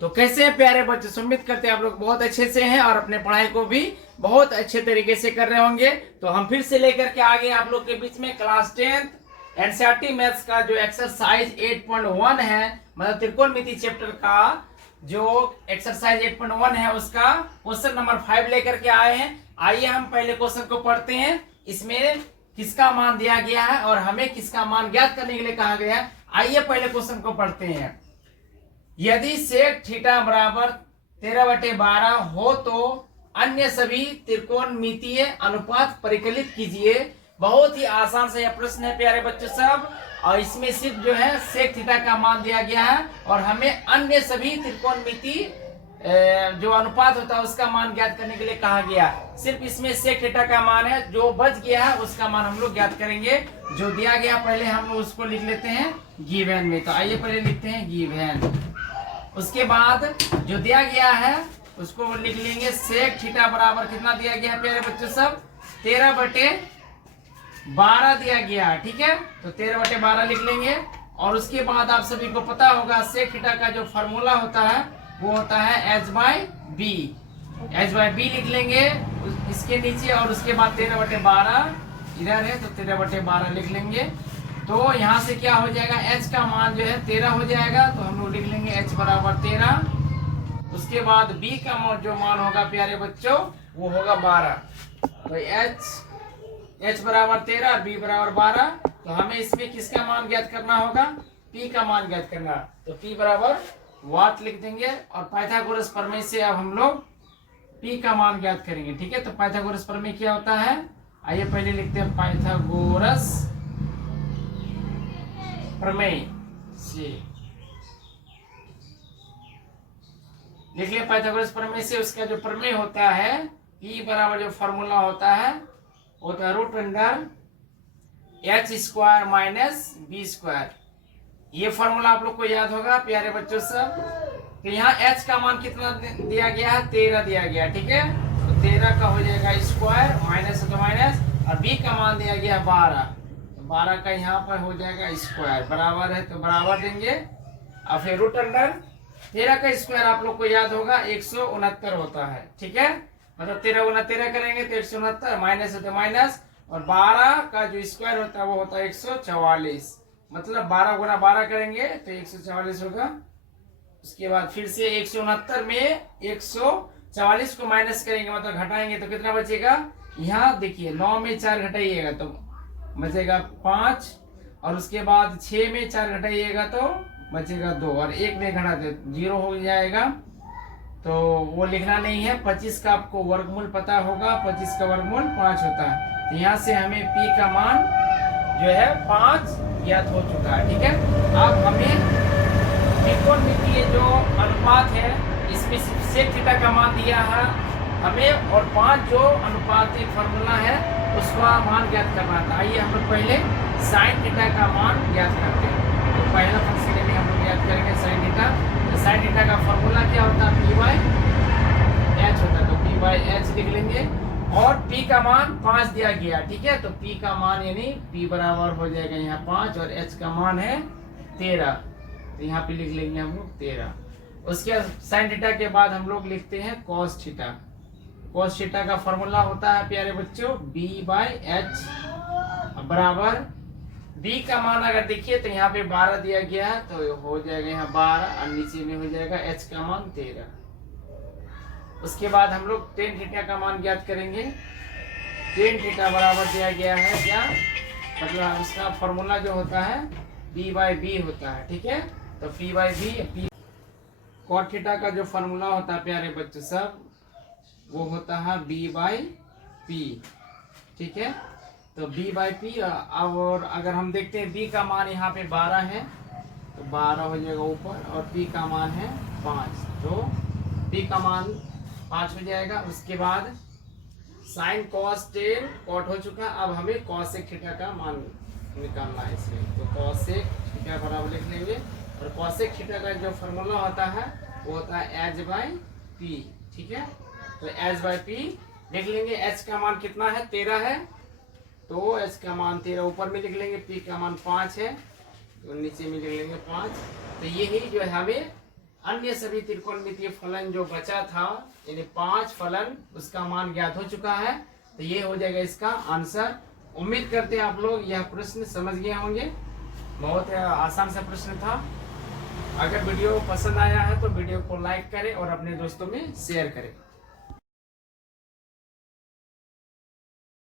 तो कैसे हैं प्यारे बच्चे, उम्मीद करते हैं आप लोग बहुत अच्छे से हैं और अपने पढ़ाई को भी बहुत अच्छे तरीके से कर रहे होंगे। तो हम फिर से लेकर के आ गए आप लोग के बीच में क्लास 10th एनसीईआरटी मैथ्स का जो एक्सरसाइज 8.1 है, मतलब त्रिकोणमिति चैप्टर का जो एक्सरसाइज 8.1 है उसका क्वेश्चन नंबर 5 लेकर के आए हैं। आइए हम पहले क्वेश्चन को पढ़ते हैं। इसमें किसका मान दिया गया है और हमें किसका मान ज्ञात करने के लिए कहा गया है। आइए पहले क्वेश्चन को पढ़ते हैं। यदि सेक थीटा बराबर 13/12 हो तो अन्य सभी त्रिकोणमितीय अनुपात परिकलित कीजिए। बहुत ही आसान से यह प्रश्न है प्यारे बच्चों सब, और इसमें सिर्फ जो है सेक थीटा का मान दिया गया है और हमें अन्य सभी त्रिकोणमितीय जो अनुपात होता है उसका मान ज्ञात करने के लिए कहा गया। सिर्फ इसमें सेक थीटा का मान है, जो बच गया है उसका मान हम लोग ज्ञात करेंगे। जो दिया गया पहले हम लोग उसको लिख लेते हैं गिवन में। तो आइए पहले लिखते हैं गिवन, उसके बाद जो दिया गया है उसको लिख लेंगे सेक थीटा बराबर कितना दिया गया है प्यारे बच्चों सब, 13/12 दिया गया। ठीक है, तो 13/12 लिख लेंगे। और उसके बाद आप सभी को पता होगा सेक थीटा का जो फॉर्मूला होता है वो होता है h/b। h/b लिख लेंगे इसके नीचे, और उसके बाद 13/12 इधर है तो 13/12 लिख लेंगे। तो यहाँ से क्या हो जाएगा, h का मान जो है 13 हो जाएगा, तो हम लोग लिख लेंगे h बराबर 13। उसके बाद b का जो मान होगा प्यारे बच्चों वो होगा 12। तो h बराबर 13 और b बराबर 12। तो हमें इसमें किसका मान ज्ञात करना होगा, p का मान ज्ञात करना। तो p बराबर वाट लिख देंगे और पाइथागोरस प्रमेय से अब हम लोग p का मान ज्ञात करेंगे। ठीक है, तो पाइथागोरस प्रमेय क्या होता है, आइए पहले लिखते हैं पाइथागोरस प्रमेय से। लिख लिया पाइथागोरस प्रमेय से। उसका जो प्रमेय होता है p बराबर जो फॉर्मूला होता है होता है √h² माइनस b²। ये फॉर्मूला आप लोग को याद होगा प्यारे बच्चों सब। तो यहाँ h का मान कितना दिया गया है, 13 दिया गया। ठीक है, तो 13 का हो जाएगा स्क्वायर, माइनस है तो माइनस, और b का मान दिया गया 12। 12 का यहाँ पर हो जाएगा स्क्वायर, बराबर है तो बराबर देंगे। और फिर √13 का स्क्वायर आप लोग को याद होगा 169 होता है। ठीक है, मतलब 13 गुना 13 करेंगे तो 169, माइनस है तो माइनस, और 12 का जो स्क्वायर होता है वो होता है 144, मतलब 12 गुना 12 करेंगे तो 144 होगा। उसके बाद फिर से 169 में 144 को माइनस करेंगे, मतलब घटाएंगे तो कितना बचेगा, यहाँ देखिए 9 में 4 घटाइएगा तो बचेगा 5, और उसके बाद 6 में 4 घटाइएगा तो बचेगा 2, और 1 में घटाते 0 हो जाएगा। तो वो लिखना नहीं है। 25 का आपको वर्गमूल पता होगा, 25 का वर्गमूल 5 होता है। तो यहाँ से हमें p का मान जो है 5 ज्ञात हो चुका है। ठीक है, अब हमें त्रिकोणमितीय जो अनुपात है इसमें सेक थीटा का मान दिया है हमें, और 5 जो अनुपात फॉर्मूला है उसका मान ज्ञात करना था। आइए हम लोग पहले साइन थीटा का मान ज्ञात करते हैं। तो पहला फंक्शन में हम लोग ज्ञात करेंगे साइन थीटा। तो साइन थीटा का फॉर्मूला क्या होता है, p/h होता है, तो p/h लिख लेंगे। और p का मान 5 दिया गया। ठीक है, तो p का मान यानी p बराबर हो जाएगा यहाँ 5, और h का मान है 13, तो यहाँ पे लिख लेंगे हम लोग 13। उसके साइन थीटा के बाद हम लोग लिखते हैं कॉस थीटा। कॉस थीटा का फॉर्मूला होता है प्यारे बच्चों b/h बराबर, b का मान अगर देखिए तो यहाँ पे 12 दिया गया है तो हो जाएगा यहाँ 12, और नीचे में हो जाएगा h का मान 13। उसके बाद हम लोग टेन थीटा का मान ज्ञात करेंगे। टेन थीटा बराबर दिया गया है क्या, मतलब उसका फॉर्मूला जो होता है b/b होता है। ठीक है, तो p/b। कॉट थीटा का जो फॉर्मूला होता है प्यारे बच्चों सब वो होता है b/p। ठीक है, तो b/p। और अगर हम देखते हैं b का मान यहाँ पे 12 है तो 12 हो जाएगा ऊपर, और p का मान है 5, तो p का मान 5 हो जाएगा। उसके बाद साइन कॉस टेन कॉट हो चुका, अब हमें कॉसेक थीटा का मान निकालना है इसमें। तो कॉसेक थीटा बराबर लिख लेंगे, और कॉसेक थीटा का जो फॉर्मूला होता है वो होता है h/p। ठीक है, तो h/p लिख लेंगे। h का मान कितना है, 13 है, तो h का मान 13 ऊपर में लिख लेंगे, p का मान 5 है तो नीचे में लिख लेंगे 5। तो यही जो है हमें अन्य सभी त्रिकोणमितीय फलन जो बचा था, यानी 5 फलन, उसका मान ज्ञात हो चुका है। तो ये हो जाएगा इसका आंसर। उम्मीद करते हैं आप लोग यह प्रश्न समझ गए होंगे। बहुत आसान सा प्रश्न था। अगर वीडियो पसंद आया है तो वीडियो को लाइक करें और अपने दोस्तों में शेयर करें।